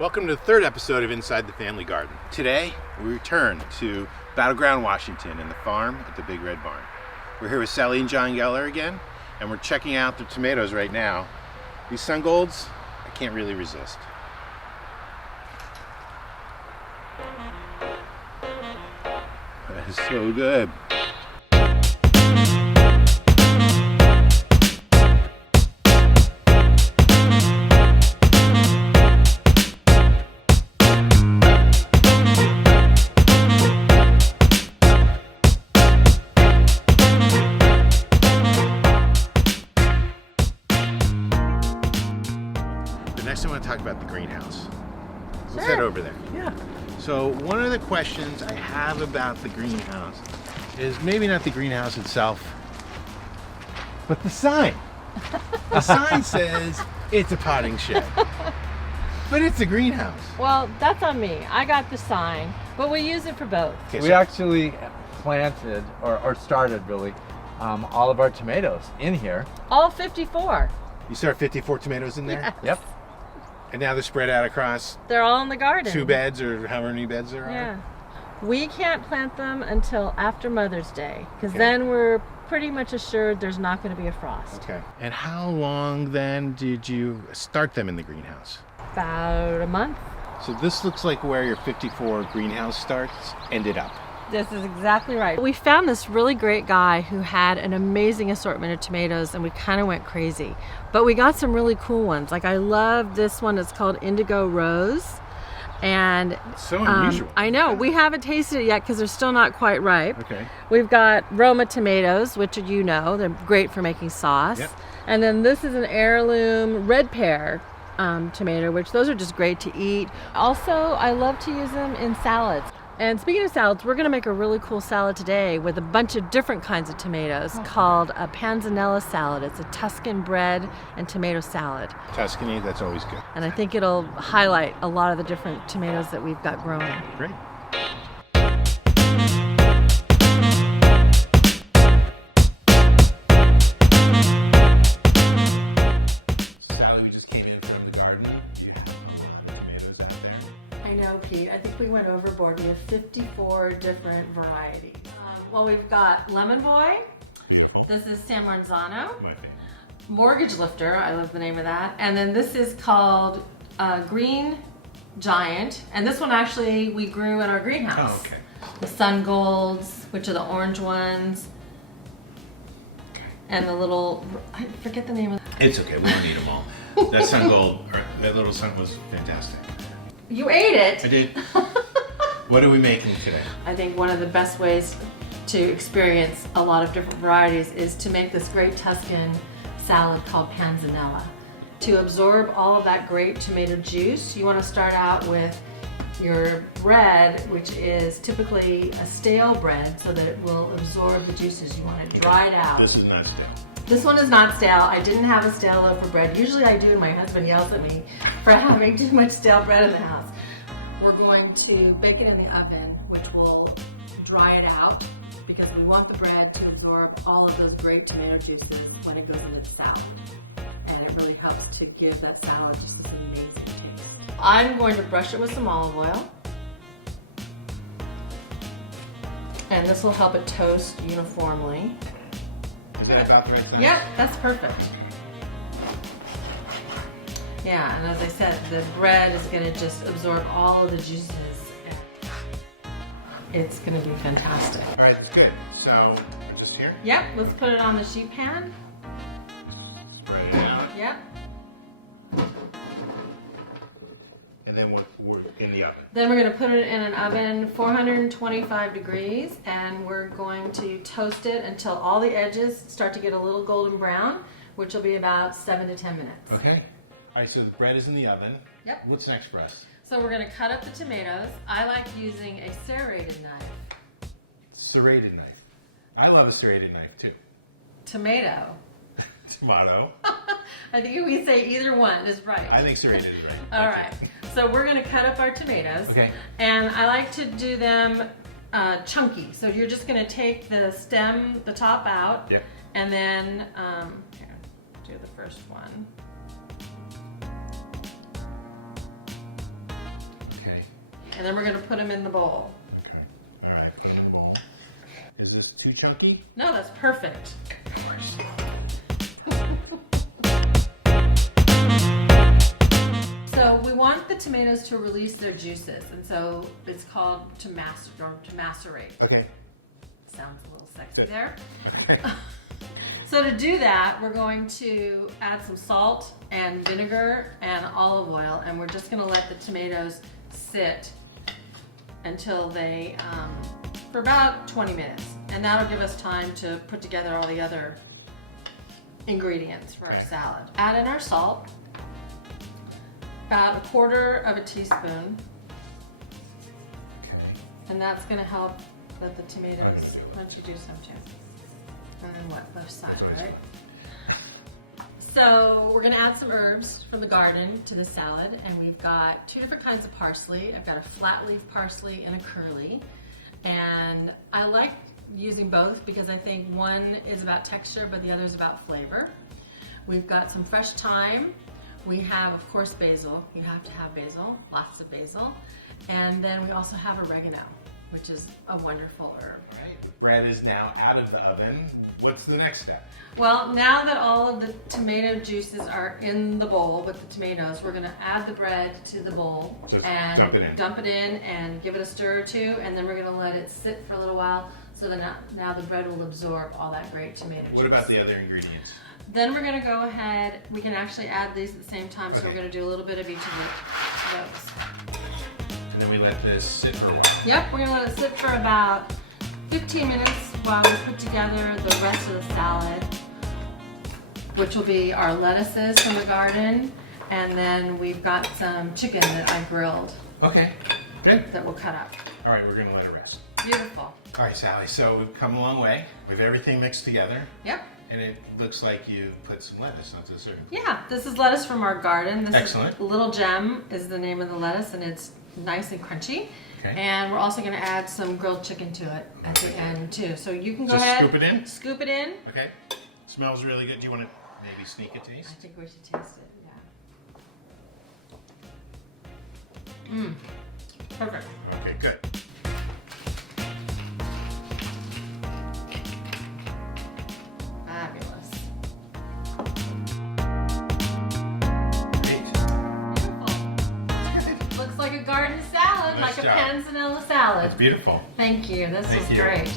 Welcome to the third episode of Inside the Family Garden. Today, we return to Battleground, Washington and the farm at the Big Red Barn. We're here with Sally and John Geller again, and we're checking out the tomatoes right now. These Sun Golds, I can't really resist. That is so good. Next, I want to talk about the greenhouse. Let's head over there. Yeah. So one of the questions I have about the greenhouse is maybe not the greenhouse itself, but the sign. The sign says it's a potting shed, but it's a greenhouse. Well, that's on me. I got the sign, but we use it for both. Okay, We actually planted, or started really, all of our tomatoes in here. All 54. You start 54 tomatoes in there, Yes. Yep. and now they're spread out across They're all in the garden. 2 beds or however many beds there are. Yeah. We can't plant them until after Mother's Day, because Okay. then we're pretty much assured there's not going to be a frost. Okay. And how long then did you start them in the greenhouse? About a month. So this looks like where your 54 greenhouse starts ended up. This is exactly right. We found this really great guy who had an amazing assortment of tomatoes, and we kind of went crazy. But we got some really cool ones. Like I love this one. It's called Indigo Rose. And It's so unusual. I know. We haven't tasted it yet because they're still not quite ripe. Okay. We've got Roma tomatoes, which you know, they're great for making sauce. Yep. And then this is an heirloom red pear tomato, which those are just great to eat. Also, I love to use them in salads. And speaking of salads, we're going to make a really cool salad today with a bunch of different kinds of tomatoes called a Panzanella salad. It's a Tuscan bread and tomato salad. Tuscany, that's always good. And I think it'll highlight a lot of the different tomatoes that we've got growing. Great. Sally, we just came in from the garden. You have a lot of tomatoes out there. I know, Pete. I think we went overboard. We have 54 different varieties. Well, we've got Lemon Boy. Beautiful. This is San Marzano. My favorite. Mortgage Lifter. I love the name of that. And then this is called Green Giant. And this one actually we grew in our greenhouse. Oh, okay. The Sun Golds, which are the orange ones. And the little, I forget the name of It's okay, we don't need them all. That sun gold, or that little sun was fantastic. You ate it. I did. What are we making today? I think one of the best ways to experience a lot of different varieties is to make this great Tuscan salad called Panzanella. To absorb all of that great tomato juice, you want to start out with your bread, which is typically a stale bread, so that it will absorb the juices. You want to dry it out. This is not stale. This one is not stale. I didn't have a stale loaf of bread. Usually I do, and my husband yells at me for having too much stale bread in the house. We're going to bake it in the oven, which will dry it out because we want the bread to absorb all of those great tomato juices when it goes into the salad. And it really helps to give that salad just this amazing taste. I'm going to brush it with some olive oil. And this will help it toast uniformly. Is that about the right size? Yep, that's perfect. Yeah, and as I said, the bread is going to just absorb all of the juices. And it's going to be fantastic. All right, that's good. So, we're just here. Yep, let's put it on the sheet pan. Spread it out. Yep. And then we're in the oven. Then we're going to put it in an oven, 425 degrees, and we're going to toast it until all the edges start to get a little golden brown, which will be about 7 to 10 minutes. Okay. All right, so the bread is in the oven. Yep. What's next for us? So we're going to cut up the tomatoes. I like using a serrated knife. Serrated knife. I love a serrated knife too. Tomato. Tomato. I think we say either one is right. I think serrated is right. All right. So we're going to cut up our tomatoes. Okay. And I like to do them chunky. So you're just going to take the stem, the top out. Yep. And then, here, do the first one. and then we're gonna put them in the bowl. Okay. All right, put them in the bowl. Is this too chunky? No, that's perfect. Of course. So we want the tomatoes to release their juices, and so it's called to macerate. Okay. Sounds a little sexy there. Okay. So to do that, we're going to add some salt and vinegar and olive oil, and we're just gonna let the tomatoes sit until they, for about 20 minutes. And that'll give us time to put together all the other ingredients for our salad. Add in our salt, about 1/4 teaspoon, Okay. and that's gonna help let the tomatoes, I'm gonna do it. why don't you do some too? And then what, left side, That's what I right? So we're gonna add some herbs from the garden to the salad, and we've got 2 different kinds of parsley. I've got a flat leaf parsley and a curly. And I like using both because I think one is about texture, but the other is about flavor. We've got some fresh thyme. We have, of course, basil. You have to have basil, lots of basil. And then we also have oregano, which is a wonderful herb. All right. The bread is now out of the oven. What's the next step? Well, now that all of the tomato juices are in the bowl with the tomatoes, we're gonna add the bread to the bowl Just and dump it in. and give it a stir or two, and then we're gonna let it sit for a little while so that now the bread will absorb all that great tomato juice. What about the other ingredients? Then we're gonna go ahead, we can actually add these at the same time, so Okay. we're gonna do a little bit of each of those. And then we let this sit for a while. Yep, we're gonna let it sit for about 15 minutes while we put together the rest of the salad, which will be our lettuces from the garden, and then we've got some chicken that I grilled Okay, good. that we'll cut up. All right, we're gonna let it rest. Beautiful. All right, Sally, so we've come a long way. We've everything mixed together, Yep. and it looks like you put some lettuce onto the serving. Yeah, this is lettuce from our garden. This Excellent. is Little Gem is the name of the lettuce, and it's nice and crunchy. Okay. And we're also gonna add some grilled chicken to it at the end too. So you can go Just ahead. scoop it in? Scoop it in. Okay, smells really good. Do you want to maybe sneak a I taste? think we should taste it, yeah. Mmm, perfect. Okay, good. Fabulous. Great. Beautiful. Looks like a garden salad, Nice like job. a Panzanella salad. That's beautiful. Thank you, this Thank was you. great.